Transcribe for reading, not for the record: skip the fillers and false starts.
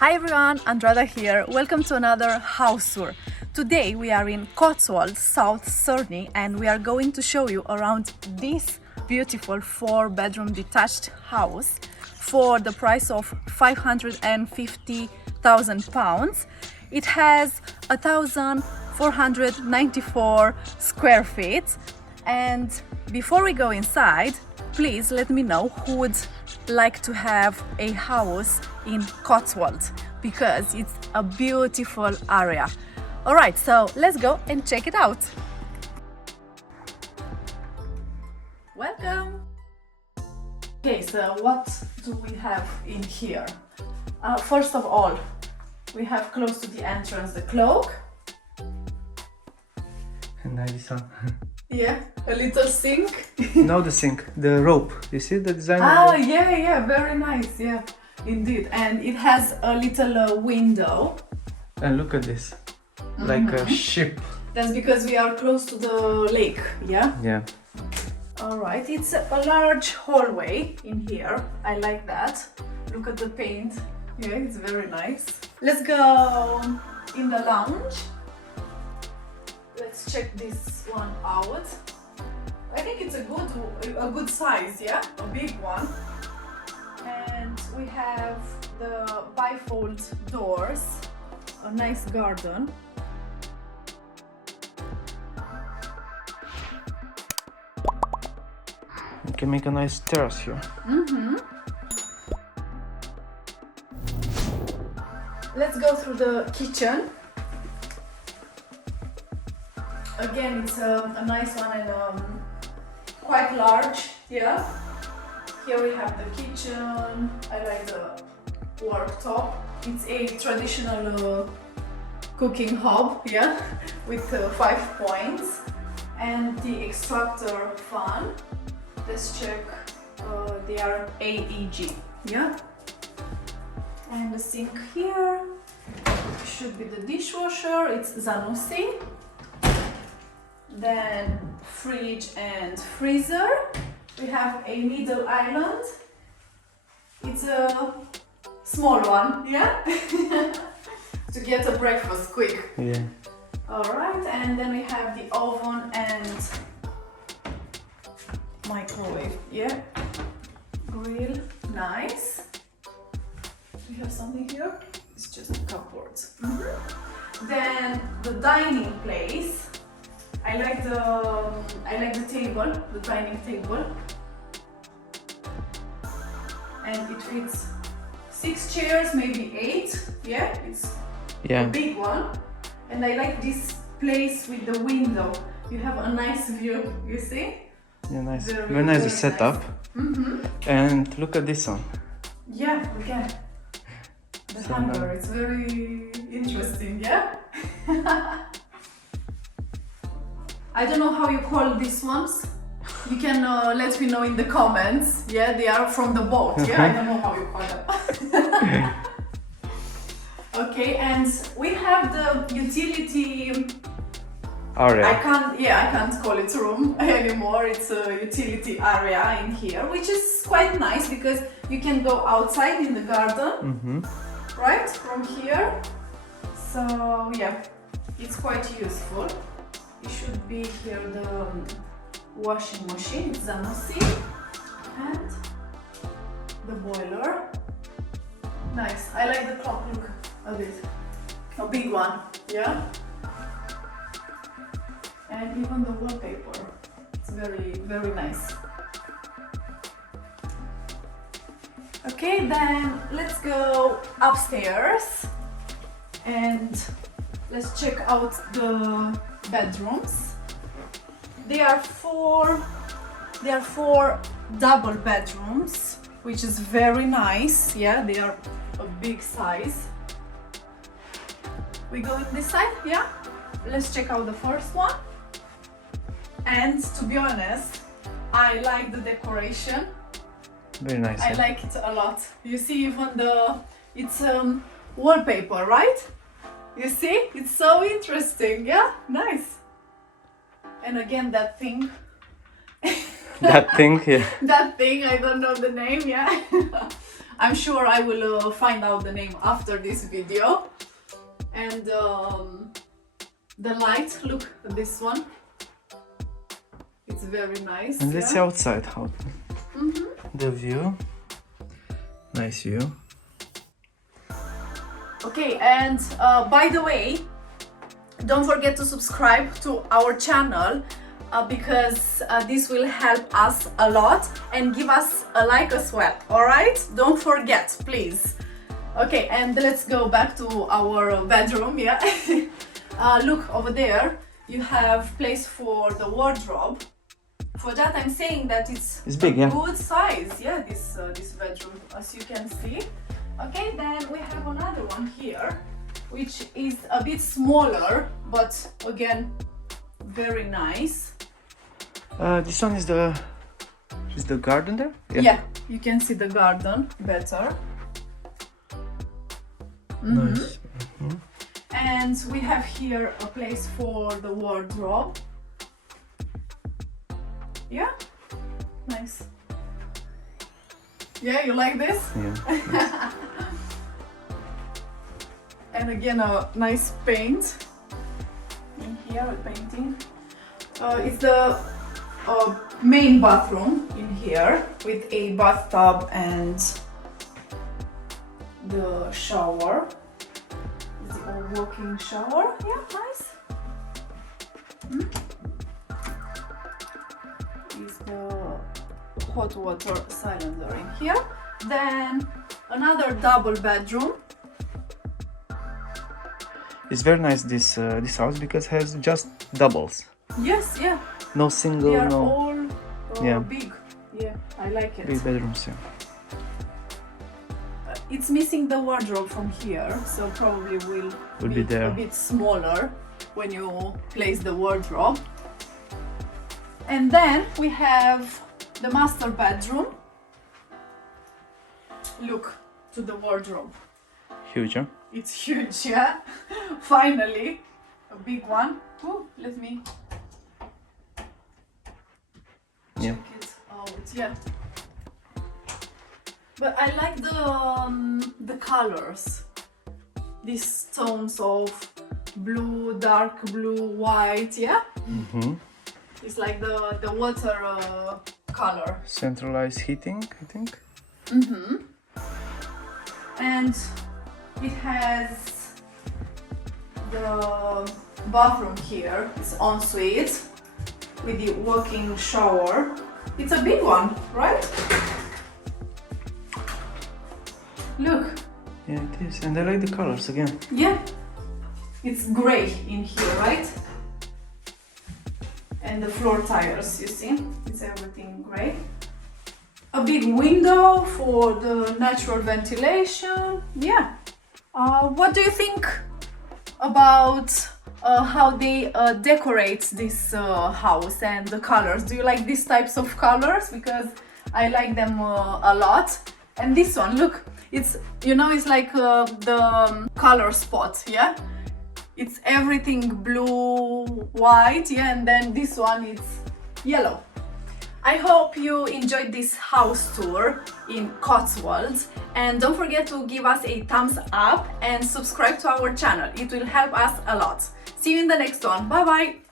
Hi everyone, Andrada here. Welcome to another house tour. Today we are in Cotswold, South Cerney, and we are going to show you around this beautiful 4-bedroom detached house for the price of £550,000. It has 1,494 square feet. And before we go inside, please let me know who would like to have a house in Cotswold, because it's a beautiful area. All right, so let's go and check it out. Welcome. Okay, so what do we have in here? First of all, we have close to the entrance the cloak. Nice one. Yeah, a little sink. No, the sink, the rope. You see the design? Oh, of the... yeah, very nice. Yeah, indeed. And it has a little window. And look at this, like a ship. That's because we are close to the lake, yeah? Yeah. All right, it's a large hallway in here. I like that. Look at the paint. Yeah, it's very nice. Let's go in the lounge. Let's check this one out. I think it's a good size, yeah? A big one. And we have the bifold doors, a nice garden. You can make a nice terrace here. Let's go through the kitchen. Again, it's a nice one and quite large, yeah. Here we have the kitchen. I like the worktop. It's a traditional cooking hob, yeah, with 5 points. And the extractor fan. Let's check. They are AEG, yeah. And the sink here should be the dishwasher. It's Zanussi. Then fridge and freezer. We have a middle island. It's a small one, yeah? To get a breakfast quick. Yeah. Alright, and then we have the oven and microwave, yeah? Grill, nice. We have something here. It's just cupboards. Then the dining place. I like the table, the dining table, and it fits 6 chairs, maybe 8. Yeah, it's a big one. And I like this place with the window. You have a nice view. You see? Yeah, nice. Very nice the setup. And look at this one. Yeah, again. The hanger. It's very interesting. Yeah. I don't know how you call these ones. You can let me know in the comments. Yeah, they are from the boat. Yeah, I don't know how you call them. Okay, and we have the utility area. I can't call it room anymore. It's a utility area in here, which is quite nice because you can go outside in the garden, right, from here. So yeah, it's quite useful. It should be here the washing machine, Zanussi, and the boiler. Nice. I like the clock. Look at it. A big one, yeah. And even the wallpaper. It's very, very nice. Okay, then let's go upstairs and let's check out the bedrooms. There are four double bedrooms, which is very nice. Yeah, they are a big size. We go in this side, yeah. Let's check out the first one. And to be honest, I like the decoration. Very nice. I like it a lot. You see, even it's wallpaper, right? You see, it's so interesting. Yeah, nice. And again, that thing. That thing, yeah. That thing, I don't know the name, yeah. I'm sure I will find out the name after this video. And the light, look at this one. It's very nice. And let's see outside how the view. Nice view. Okay, and by the way, don't forget to subscribe to our channel because this will help us a lot, and give us a like as well, alright? Don't forget, please. Okay, and let's go back to our bedroom, yeah? Look, over there, you have place for the wardrobe. For that, I'm saying that it's big, yeah. Good size, yeah, this bedroom, as you can see. Okay, then we have another one here, which is a bit smaller, but again, very nice. This one is the garden there? Yeah, you can see the garden better. Nice. And we have here a place for the wardrobe. Yeah, nice. Yeah, you like this? Yeah. And again, a nice paint in here, painting. It's the main bathroom in here with a bathtub and the shower. It's a walk-in shower. Yeah, nice. Is the hot water cylinder in here. Then another double bedroom. It's very nice this house because it has just doubles. Yes, yeah. No single, They are no all big. Yeah, I like it. big bedrooms. Yeah. It's missing the wardrobe from here, so probably will be there. a bit smaller when you place the wardrobe. And then we have the master bedroom. Look to the wardrobe. Huge, huh? It's huge, yeah? Finally, a big one. Ooh, let me Yeah. check it out, yeah. But I like the colors. These tones of blue, dark blue, white, yeah? It's like the water color. Centralized heating, I think. And it has the bathroom here. It's ensuite with the walk-in shower. It's a big one, right? Look. Yeah, it is. And I like the colors again. Yeah. It's gray in here, right? And the floor tiles, you see? It's everything gray. A big window for the natural ventilation. Yeah. What do you think about how they decorate this house and the colors? Do you like these types of colors? Because I like them a lot. And this one, look, it's, you know, it's like the color spot, yeah? It's everything blue, white, yeah, and then this one is yellow. I hope you enjoyed this house tour in Cotswolds, and don't forget to give us a thumbs up and subscribe to our channel. It will help us a lot. See you in the next one. Bye bye!